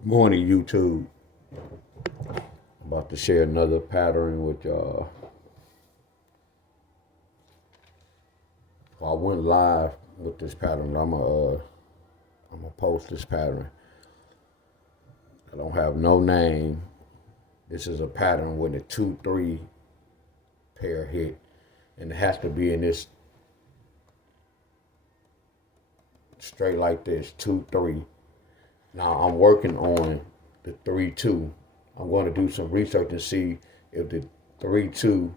Good morning, YouTube. I'm about to share another pattern with y'all. I went live with this pattern. I'm gonna post this pattern. I don't have no name. This is a pattern with a 2-3 pair hit, and it has to be in this straight like this 2-3. Now I'm working on the 3-2. I'm going to do some research and see if the 3-2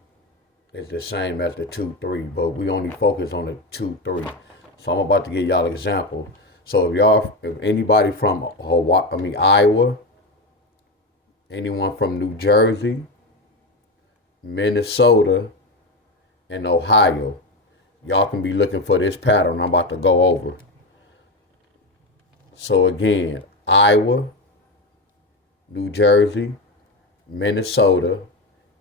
is the same as the 2-3, but we only focus on the 2-3. So I'm about to give y'all an example. So if anybody from Iowa, anyone from New Jersey, Minnesota, and Ohio, y'all can be looking for this pattern I'm about to go over. So again, Iowa, New Jersey, Minnesota,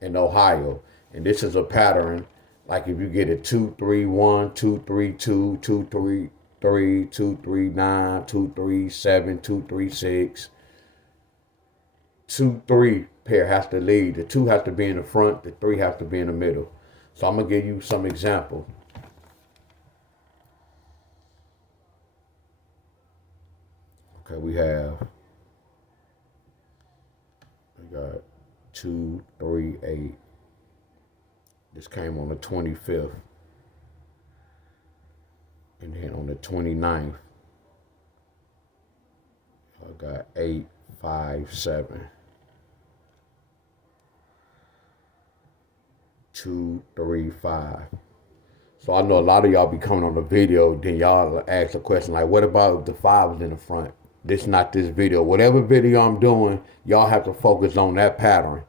and Ohio. And this is a pattern, like if you get a 2-3-1, 2-3-2, 2-3-3, 2-3-9, 2-3-7, 2-3-6. 2-3 pair has to lead. The 2 has to be in the front, the 3 has to be in the middle. So I'm gonna give you some examples. Okay, we got 2-3-8. This came on the 25th. And then on the 29th, I got 8-5-7. 2-3-5. So I know a lot of y'all be coming on the video, then y'all ask a question like, what about if the 5 is in the front? This not this video. Whatever video I'm doing, y'all have to focus on that pattern.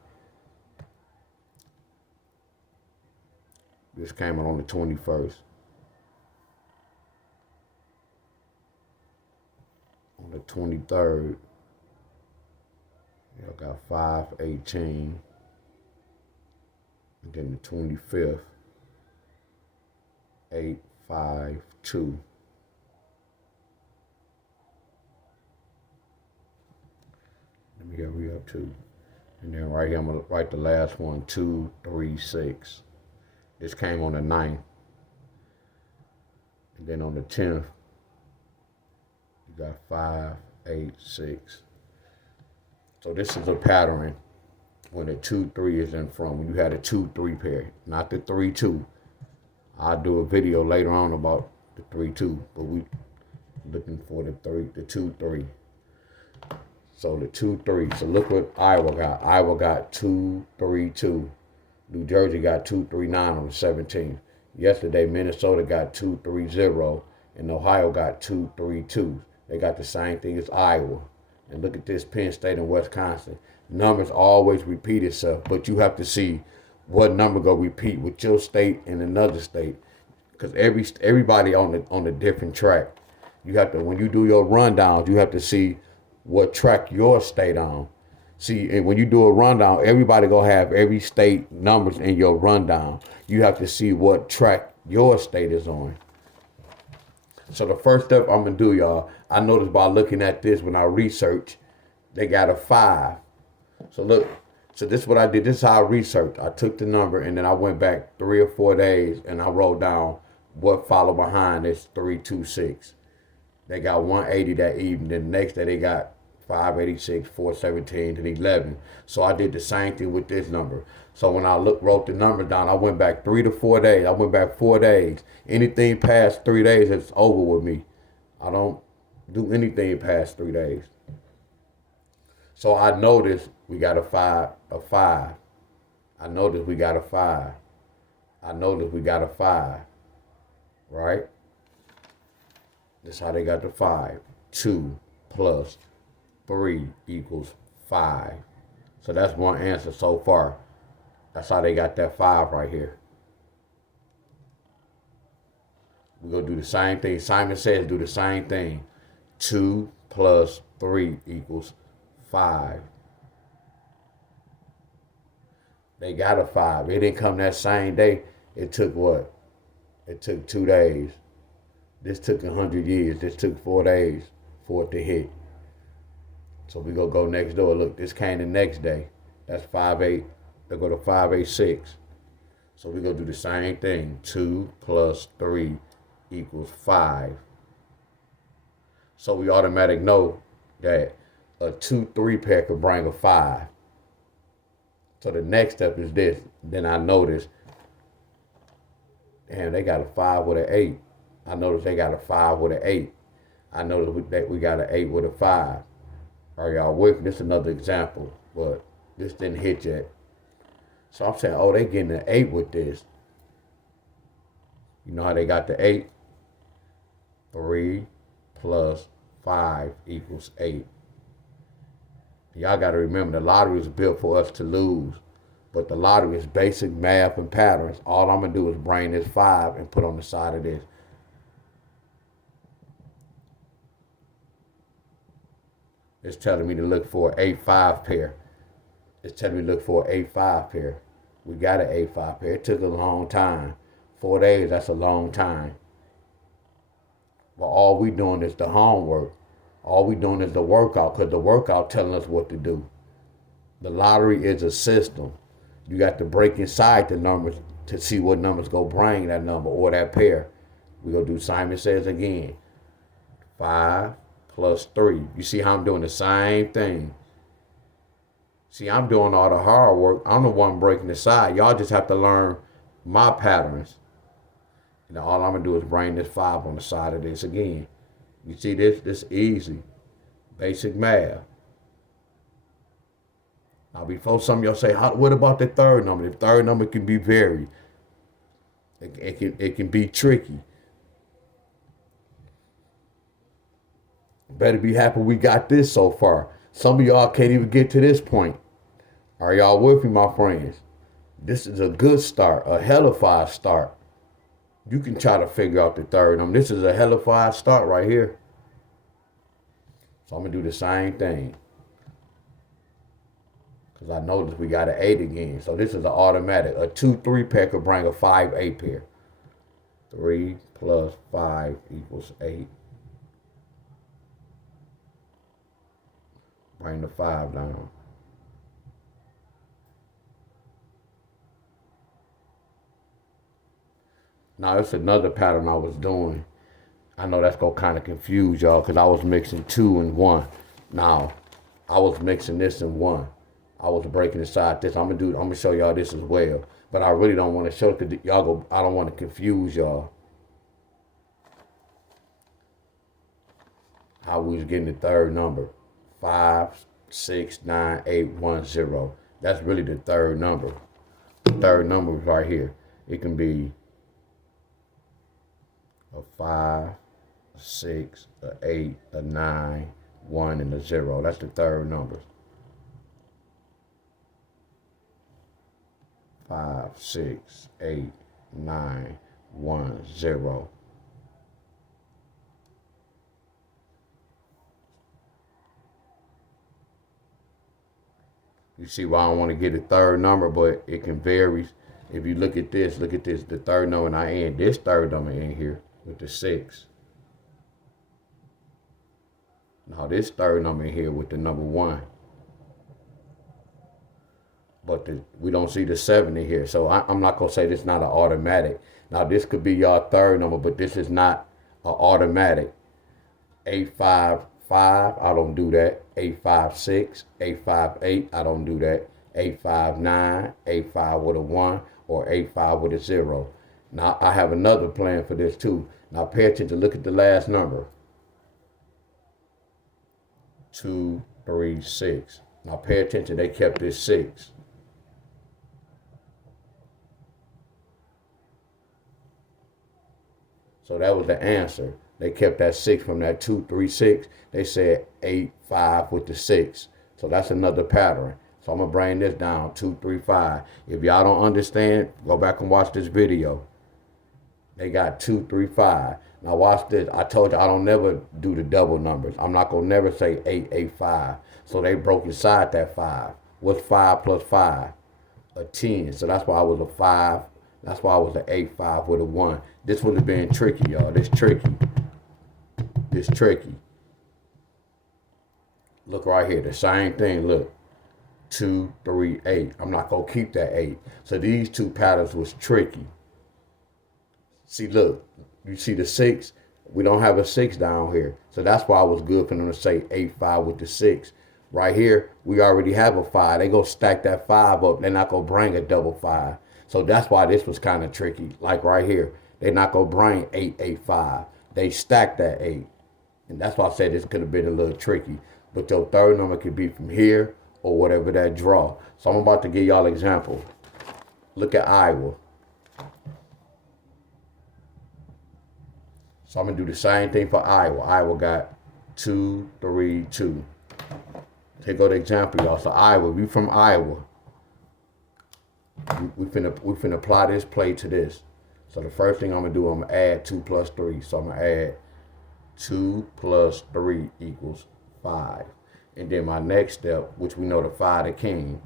This came out on the 21st. On the 23rd, y'all got 5-18. And then the 25th, 8-5-2. Let me hurry up too. And then right here, I'm gonna write the last one, 2-3-6. This came on the 9th. And then on the 10th, you got 5-8-6. So this is a pattern when the 2-3 is in front. When you had a 2-3 pair, not the 3-2. I'll do a video later on about the 3-2, but we looking for the 2-3. So the 2-3. So look what Iowa got. Iowa got 2-3-2. New Jersey got 2-3-9 on the 17th. Yesterday, Minnesota got 2-3-0, and Ohio got 2-3-2. They got the same thing as Iowa. And look at this, Penn State and Wisconsin. Numbers always repeat itself, but you have to see what number go repeat with your state and another state, because everybody on a different track. You have to, when you do your rundowns, you have to see what track your state on. See, and when you do a rundown, everybody gonna have every state numbers in your rundown. You have to see what track your state is on. So the first step I'm gonna do, y'all, I noticed by looking at this when I researched, they got a 5. So look, so this is what I did. This is how I researched. I took the number and then I went back 3 or 4 days and I wrote down what followed behind this 3-2-6. They got 180 that evening. Then the next day they got 586, 417, and 11. So I did the same thing with this number. So when I wrote the number down, I went back 3 to 4 days. I went back 4 days. Anything past 3 days, it's over with me. I don't do anything past 3 days. So I noticed we got a 5. I noticed we got a 5. I noticed we got a 5. Right? That's how they got the 5. 2 plus 3 equals 5. So that's one answer so far. That's how they got that 5 right here. We're going to do the same thing. Simon says do the same thing. 2 plus 3 equals 5. They got a 5. It didn't come that same day. It took what? It took 2 days. This took 100 years. This took 4 days for it to hit. So we gonna go next door. Look, this came the next day. That's 5, 8. They go to 5, 8, 6. So we gonna do the same thing. 2 plus 3 equals 5. So we automatically know that a 2, 3 pair could bring a 5. So the next step is this. Then I notice, damn, they got a 5 with an 8. I notice they got a 5 with an 8. I notice that we got an 8 with a 5. Are y'all with me? This is another example, but this didn't hit yet. So I'm saying, oh, they getting an 8 with this. You know how they got the 8? 3 plus 5 equals 8. Y'all got to remember, the lottery is built for us to lose. But the lottery is basic math and patterns. All I'm going to do is bring this 5 and put on the side of this. It's telling me to look for an 8-5 pair. It's telling me to look for an 8-5 pair. We got an 8-5 pair. It took a long time. 4 days, that's a long time. But all we doing is the homework. All we doing is the workout, because the workout telling us what to do. The lottery is a system. You got to break inside the numbers to see what numbers go bring that number or that pair. We gonna do Simon Says again. 5 plus 3. You see how I'm doing the same thing. See, I'm doing all the hard work. I'm the one breaking the side. Y'all just have to learn my patterns. And all I'm gonna do is bring this 5 on the side of this again. You see this? This easy. Basic math. Now, before some of y'all say, what about the third number? The third number can be varied. It can be tricky. Better be happy we got this so far. Some of y'all can't even get to this point. Are y'all with me, my friends? This is a good start, a hellified start. You can try to figure out the third number. This is a hellified start right here. So I'm going to do the same thing. Because I noticed we got an 8 again. So this is an automatic. A 2, 3 pair could bring a 5, 8 pair. 3 plus 5 equals 8. Bring the 5 down. Now, it's another pattern I was doing. I know that's going to kind of confuse y'all because I was mixing 2 and 1. Now, I was mixing this in 1. I was breaking inside this. I'm gonna show y'all this as well. But I really don't want to show it because I don't want to confuse y'all. How we was getting the third number. 5, 6, 9, 8, 1, 0. That's really the third number. The third number is right here. It can be a 5, a 6, a 8, a 9, 1, and a 0. That's the third number. 5, 6, 8, 9, 1, 0. You see why I don't want to get a third number, but it can vary. If you look at this, the third number, and I end this third number in here with the 6. Now this third number in here with the number 1. But we don't see the 7 in here. So I'm not going to say this is not an automatic. Now this could be your third number, but this is not an automatic. 8, 5, 5, I don't do that. 8, 5, 6, 8, 5, 8, I don't do that. 8, 5, 9, 8, 5 with a 1, or 8, 5 with a 0. Now I have another plan for this too. Now pay attention, look at the last number. 2, 3, 6. Now pay attention, they kept this 6. So that was the answer. They kept that 6 from that 2, 3, 6. They said 8, 5 with the 6. So that's another pattern. So I'm going to bring this down, 2, 3, 5. If y'all don't understand, go back and watch this video. They got 2, 3, 5. Now watch this. I told you I don't never do the double numbers. I'm not going to never say 8, 8, 5. So they broke inside that 5. What's 5 plus 5? A 10. So that's why I was a 5. That's why I was an 8, 5 with a 1. This would have been tricky, y'all. This tricky. This tricky. Look right here, the same thing, look. 2, 3, 8. I'm not going to keep that 8. So these two patterns was tricky. See, look, you see the 6? We don't have a 6 down here. So that's why it was good for them to say 8, 5 with the 6. Right here, we already have a 5. They going to stack that 5 up. They're not going to bring a double 5. So that's why this was kind of tricky. Like right here, they're not going to bring 8, 8, 5. They stack that 8. And that's why I said this could have been a little tricky. But your third number could be from here or whatever that draw. So I'm about to give y'all an example. Look at Iowa. So I'm going to do the same thing for Iowa. Iowa got 2, 3, 2. Here go the example, y'all. So Iowa, we from Iowa. We finna apply this play to this. So the first thing I'm going to do, I'm going to add 2 plus 3. So I'm going to add 2 plus 3 equals 5. And then my next step, which we know the 5 that came,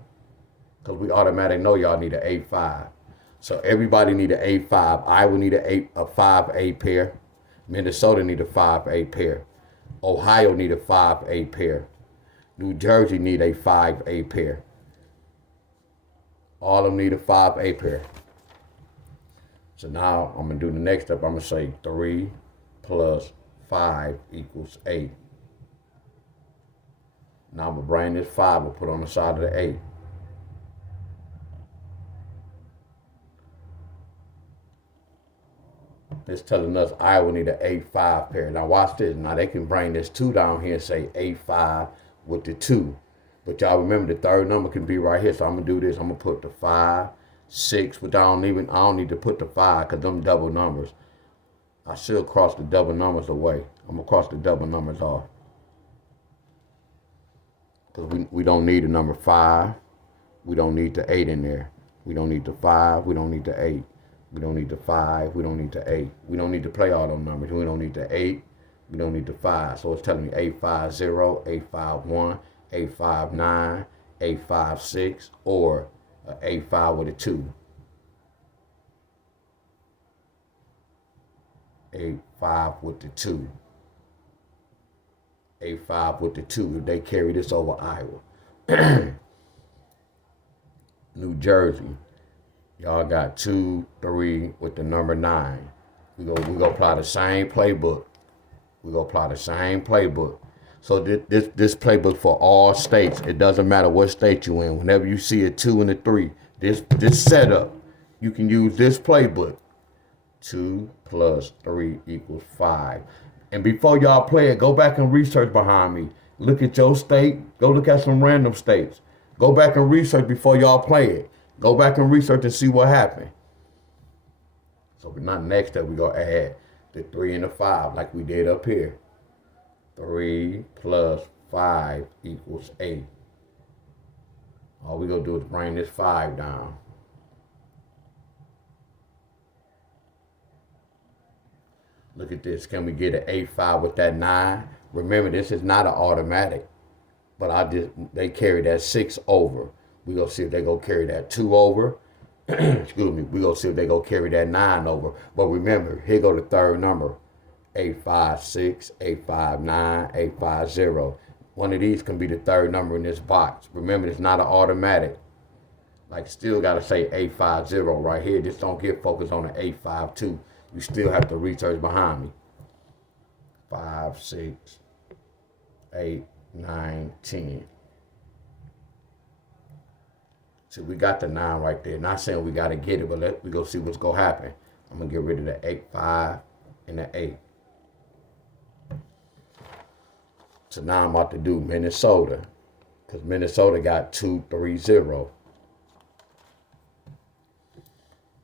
because we automatically know y'all need an 8-5. So everybody need an 8-5. Iowa need a 5-8 pair. Minnesota need a 5-8 pair. Ohio need a 5-8 pair. New Jersey need a 5-8 pair. All of them need a 5-8 pair. So now I'm going to do the next step. I'm going to say 3 plus 5 equals 8. Now I'm going to bring this 5 and put on the side of the 8. It's telling us Iowa need an 8-5 pair. Now watch this. Now they can bring this 2 down here and say 8-5 with the 2. But y'all remember the third number can be right here. So I'm going to do this. I'm going to put the 5, 6, but I don't need to put the 5 because them double numbers. I should cross the double numbers away. I'm going to cross the double numbers off. Because we don't need the number 5. We don't need the 8 in there. We don't need the 5. We don't need the 8. We don't need the 5. We don't need the 8. We don't need to play all those numbers. We don't need the 8. We don't need the 5. So it's telling me 850, 851, 859, 856, or 8-5 with a 2. 8-5 with the 2. 8-5 with the 2. If they carry this over Iowa. New Jersey. Y'all got 2, 3 with the number 9. We go apply the same playbook. So this playbook for all states. It doesn't matter what state you in. Whenever you see a 2 and a 3, this setup, you can use this playbook. 2 plus 3 equals 5. And before y'all play it, go back and research behind me. Look at your state. Go look at some random states. Go back and research before y'all play it. Go back and research and see what happened. So not next step, we're going to add the 3 and the 5 like we did up here. 3 plus 5 equals 8. All we're going to do is bring this 5 down. Look at this. Can we get an 8-5 with that 9? Remember, this is not an automatic. But they carry that 6 over. We're going to see if they go carry that 2 over. Excuse me. We're going to see if they go carry that 9 over. But remember, here go the third number. 856, 859, 850. One of these can be the third number in this box. Remember, it's not an automatic. Like, still got to say 850 right here. Just don't get focused on the 852. You still have to research behind me. 5, 6, 8, 9, 10. See, we got the 9 right there. Not saying we got to get it, but we go see what's going to happen. I'm going to get rid of the 8, 5, and the 8. So now I'm about to do Minnesota. Because Minnesota got 2, 3, 0.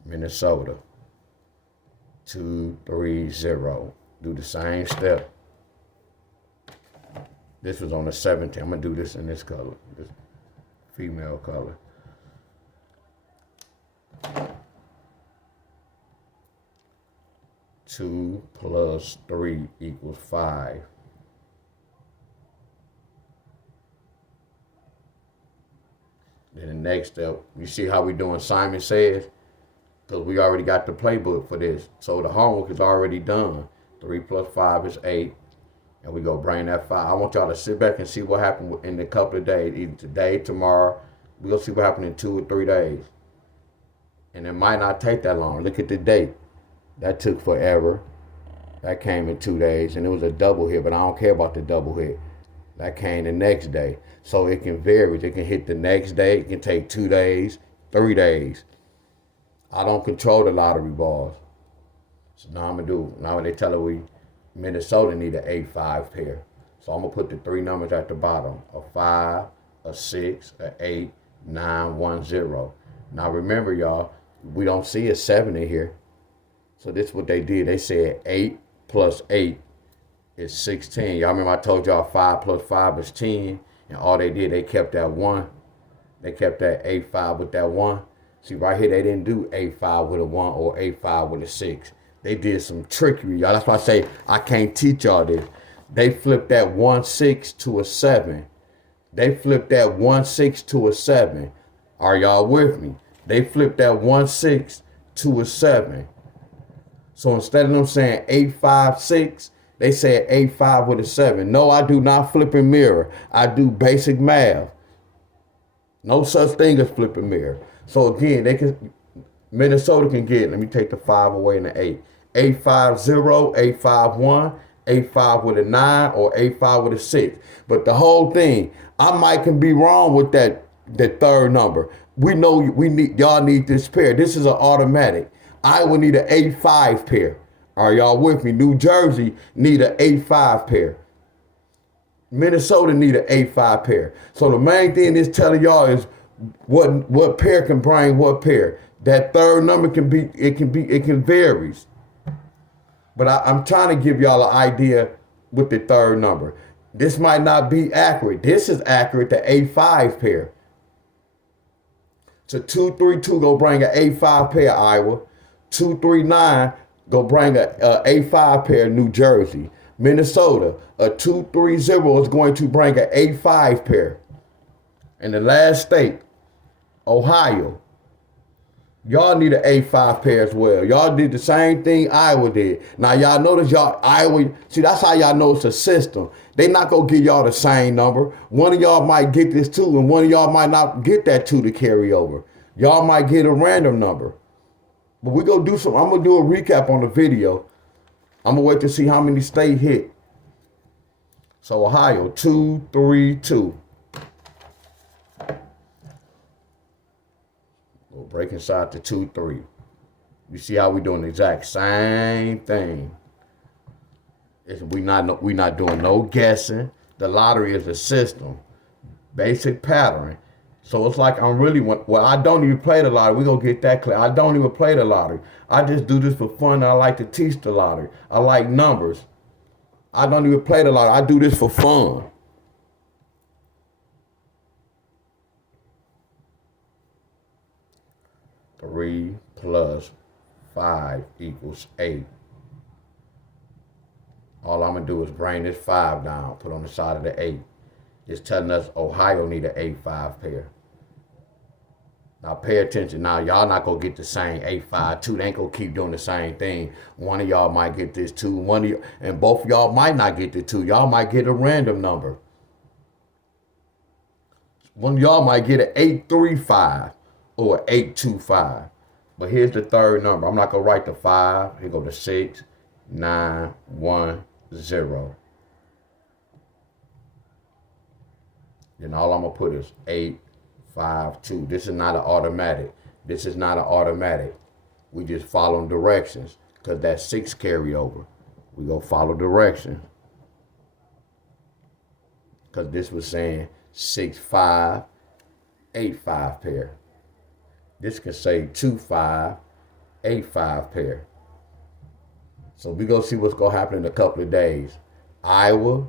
Minnesota. 2, 3, 0. Do the same step. This was on the 17th. I'm going to do this in this color. This female color. Two plus 3 equals 5. Then the next step, you see how we doing Simon Says? Because we already got the playbook for this. So the homework is already done. 3 plus 5 is 8. And we go bring that 5. I want y'all to sit back and see what happened in a couple of days. Either today, tomorrow. We're going to see what happened in 2 or 3 days. And it might not take that long. Look at the date. That took forever. That came in 2 days. And it was a double hit, but I don't care about the double hit. That came the next day. So it can vary. It can hit the next day. It can take 2 days, 3 days. I don't control the lottery balls. So now I'm going to do. Now when they tell us Minnesota need an 8-5 pair. So I'm going to put the 3 numbers at the bottom. A 5, a 6, a 8, 9, 1, 0. Now remember, y'all, we don't see a 7 in here. So this is what they did. They said 8 plus 8 is 16. Y'all remember I told y'all 5 plus 5 is 10. And all they did, they kept that 1. They kept that 8-5 with that 1. See, right here, they didn't do 8-5 with a 1 or 8-5 with a 6. They did some trickery, y'all. That's why I say I can't teach y'all this. They flipped that 1-6 to a 7. They flipped that 1-6 to a 7. Are y'all with me? They flipped that 1-6 to a 7. So instead of them saying 8-5-6, they said 8-5 with a 7. No, I do not flip and mirror. I do basic math. No such thing as flip and mirror. So again, Minnesota can get, let me take the 5 away and the 8. 8-5-0, 8-5-1, 8-5 with a 9, or 8-5 with a 6. But the whole thing, I can be wrong with the third number. We know y'all need this pair. This is an automatic. I will need an 8-5 pair. Are y'all with me? New Jersey need an 8-5 pair. Minnesota need an 8-5 pair. So the main thing is telling y'all is what pair can bring what pair. That third number can vary. But I'm trying to give y'all an idea with the third number. This might not be accurate. This is accurate, the 8-5 pair. So 2-3-2 go bring an 8-5 pair, Iowa. 2-3-9 go bring a 8-5 pair, New Jersey. Minnesota, a 2-3-0 is going to bring an 8-5 pair. And the last state, Ohio. Y'all need an 8-5 pair as well. Y'all did the same thing Iowa did. Now y'all notice Iowa, see, that's how y'all know it's a system. They not gonna give y'all the same number. One of y'all might get this 2 and one of y'all might not get that 2 to carry over. Y'all might get a random number. But I'm gonna do a recap on the video. I'm gonna wait to see how many state hit. So Ohio, 2-3-2. We'll break inside to 2-3. You see how we doing the exact same thing. We not doing no guessing. The lottery is a system, basic pattern. So it's like I don't even play the lottery. We're going to get that clear. I don't even play the lottery. I just do this for fun. I like to teach the lottery. I like numbers. I don't even play the lottery. I do this for fun. Three plus 5 equals 8. All I'm going to do is bring this 5 down, put on the side of the 8. It's telling us Ohio need an 8-5 pair. Now pay attention. Now y'all not going to get the same 8-5-2. They ain't going to keep doing the same thing. One of y'all might get this 2. And both of y'all might not get the 2. Y'all might get a random number. One of y'all might get an 8-3-5 or an 8-2-5. But here's the third number. I'm not going to write the 5. Here go the 6, 9, 1, 0. Then all I'm going to put is 8, 5, 2. This is not an automatic. This is not an automatic. We just follow directions because that's 6 carryover. We go follow directions. Because this was saying 6-5, 8-5 pair. This can say 2-5, 8-5 pair. So we go see what's going to happen in a couple of days. Iowa,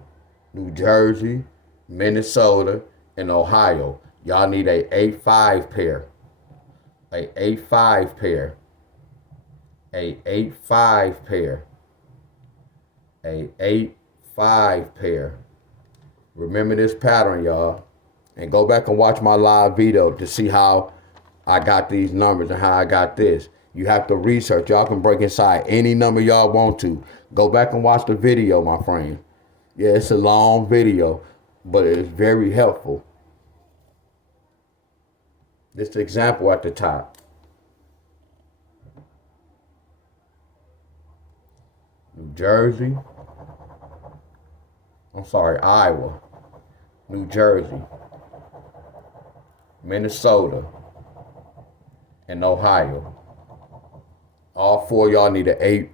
New Jersey, Minnesota, and Ohio. Y'all need a 8-5 pair. A 8-5 pair. A 8-5 pair. A 8-5 pair. Remember this pattern, y'all. And go back and watch my live video to see how I got these numbers and how I got this. You have to research. Y'all can break inside any number y'all want to. Go back and watch the video, my friend. Yeah, it's a long video, but it's very helpful. This example at the top. New Jersey. I'm sorry, Iowa. New Jersey. Minnesota. And Ohio. All four of y'all need an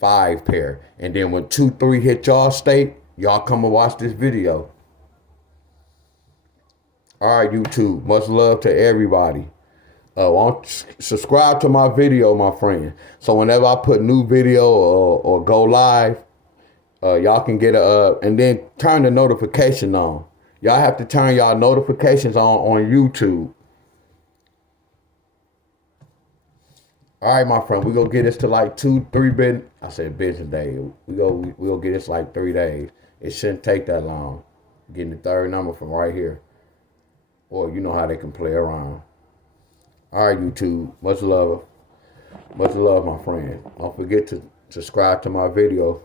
8-5 pair. And then when 2-3 hit y'all state, y'all come and watch this video. All right, YouTube. Much love to everybody. Subscribe to my video, my friend. So whenever I put new video or go live, y'all can get and then turn the notification on. Y'all have to turn y'all notifications on YouTube. All right, my friend, we gonna get this to like 2-3 business days. We gonna get this like 3 days. It shouldn't take that long. Getting the third number from right here. Or you know how they can play around. All right, YouTube. Much love, my friend. Don't forget to subscribe to my video.